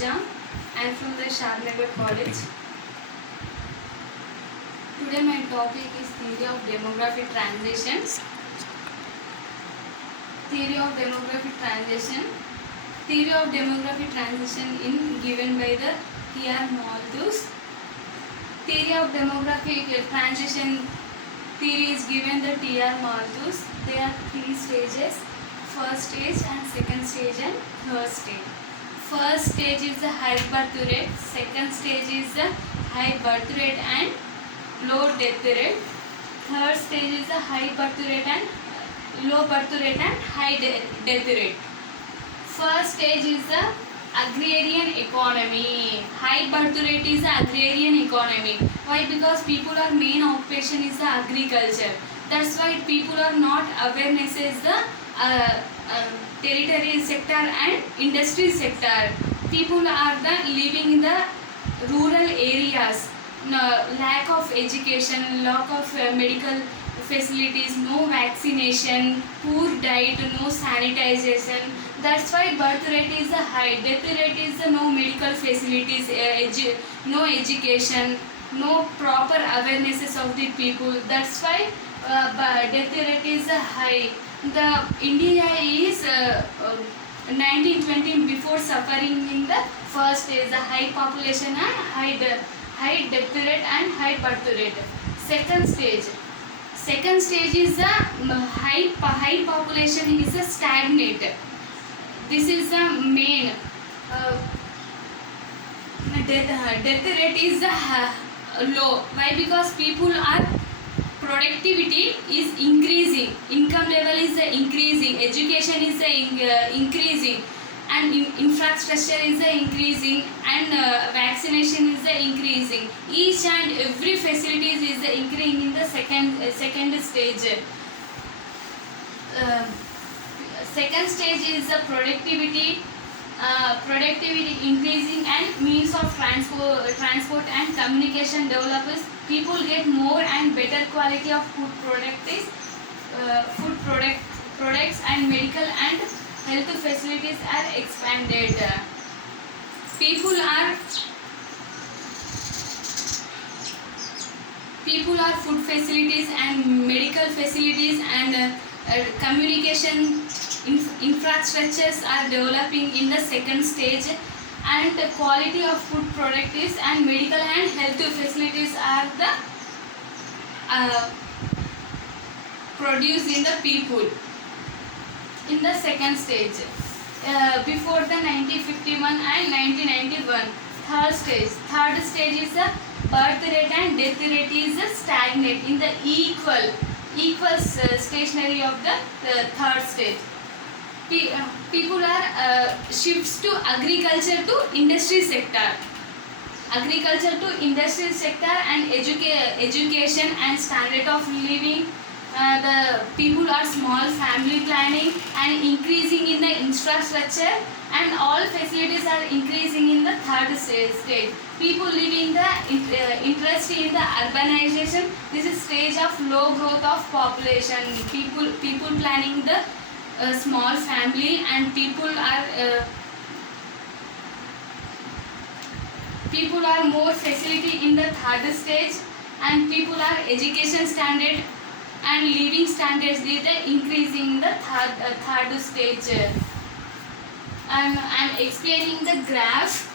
Pooja. I am from the Shadnagar College. Today my topic is theory of demographic transitions. Theory of demographic transition. Theory of demographic transition in given by the T.R. Malthus. Theory of demographic transition theory is given the T.R. Malthus. There are three stages: first stage and second stage and third stage. First stage is the high birth rate. Second stage is the high birth rate and low death rate. Third stage is the high birth rate and low birth rate and high death rate. First stage is the agrarian economy. High birth rate is the agrarian economy. Why? Because people are main occupation is the agriculture. That's why people are not awareness is the territorial sector and industry sector. People are the living in the rural areas. No, lack of education, lack of medical facilities, no vaccination, poor diet, no sanitization. That's why birth rate is the high. Death rate is the no medical facilities, no education, no proper awarenesses of the people. That's why death rate is high. The India is 1920 before suffering in the first stage, the high population and high death rate and high birth rate. Second stage is the high population is a stagnate. This is the main death rate is low. Why? Because people are productivity is increasing, income level is increasing, education is increasing, and infrastructure is increasing, and vaccination is increasing. Each and every facilities is increasing in the second stage. Second stage is the productivity increasing and means of transport and communication develops. People get more and better quality of products and medical and health facilities are expanded. People are food facilities and medical facilities and communication infrastructures are developing in the second stage, and the quality of food products and medical and health facilities are the produced in the people in the second stage. Before the 1951 and 1991. Third stage is the birth rate and death rate is stagnant in the equal stationary of the third stage. People are shifts to agriculture to industry sector. Agriculture to industry sector and education and standard of living. The people are small family planning and increasing in the infrastructure, and all facilities are increasing in the third stage. People living the interest in the urbanization. This is stage of low growth of population. People planning the small family, and people are more facility in the third stage, and people are education standard and living standards is increasing in the third stage. I'm explaining the graph.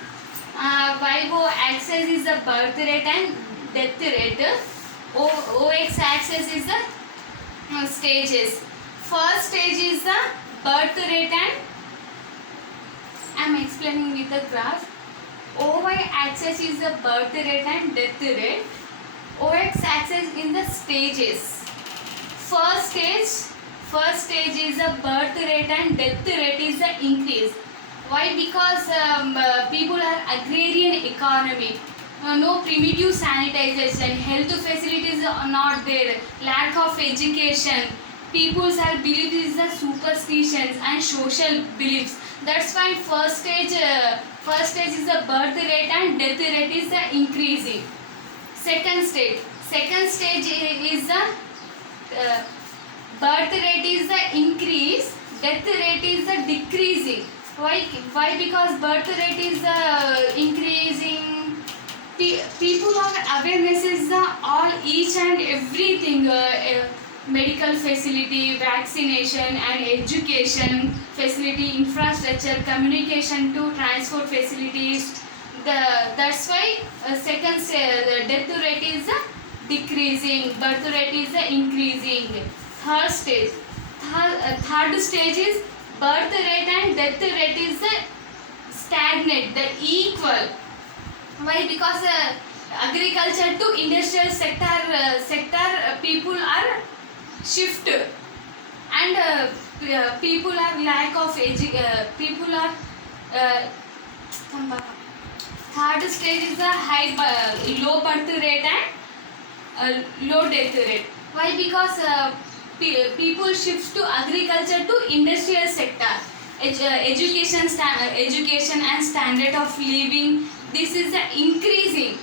Y-axis is the birth rate and death rate. OX axis is the stages. First stage is the birth rate, and I'm explaining with the graph. OY axis is the birth rate and death rate. OX axis in the stages. First stage is the birth rate and death rate is the increase. Why? Because people are agrarian economy. No primitive sanitization, health facilities are not there, lack of education. People's are beliefs is the superstitions and social beliefs. That's why first stage is the birth rate and death rate is the increasing. Second stage is the birth rate is the increase, death rate is the decreasing. Why? Because birth rate is increasing. People are awareness is all each and everything. Medical facility, vaccination and education facility, infrastructure, communication to transport facilities. That's why the death rate is decreasing, birth rate is increasing. Third stage, third stage is birth rate and death rate is stagnant, the equal. Why? Because agriculture to industrial sector people are shift, and people are lack of people are uh, third stage is a low birth rate and low death rate. Why? Because people shift to agriculture to industrial sector. Education and standard of living, this is increasing,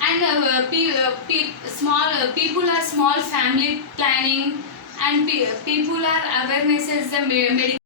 and people are small family planning, and people are awareness is the medical